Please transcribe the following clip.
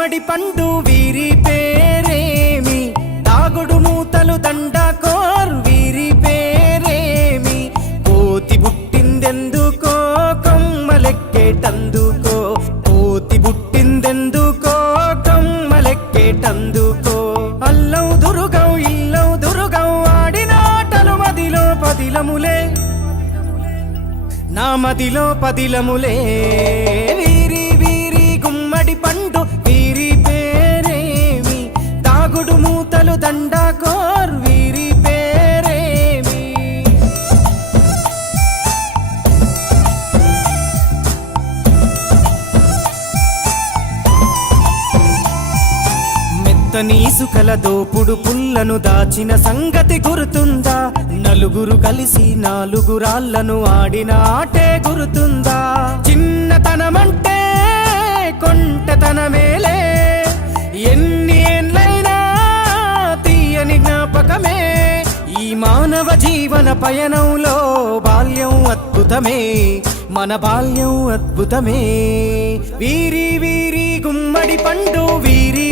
గుమ్మడి పండు వీరి పేరేమి, తాగుడు మూతలు దండకోర్ వీరి పేరేమి, కోతి పుట్టిందెందుకో కొమ్మలెక్కేటందుకో, కోతి పుట్టిందెందుకో కొమ్మలెక్కేటందుకో, అల్లం దురుగం ఇల్లం దురుగం ఆడిన ఆటలు మదిలో పదిలములే, నా మదిలో పదిలములే, వీరి వీరి గుమ్మడి పండు వీరి పేరేమి, తాగుడు మూతలు దండకోర్ వీరి పేరేమి. మెత్తని ఇసుకల దోపుడు పుల్లను దాచిన సంగతి గుర్తుందా, నలుగురు కలిసి నాలుగురాళ్లను ఆడిన ఆటే గుర్తుందా, చిన్నతనమంటే కొంటతనమేలే, ఎన్ని ఏండ్లైనా తీయని జ్ఞాపకమే, ఈ మానవ జీవన పయనంలో బాల్యం అద్భుతమే, మన బాల్యం అద్భుతమే, వీరి వీరి గుమ్మడి పండు వీరి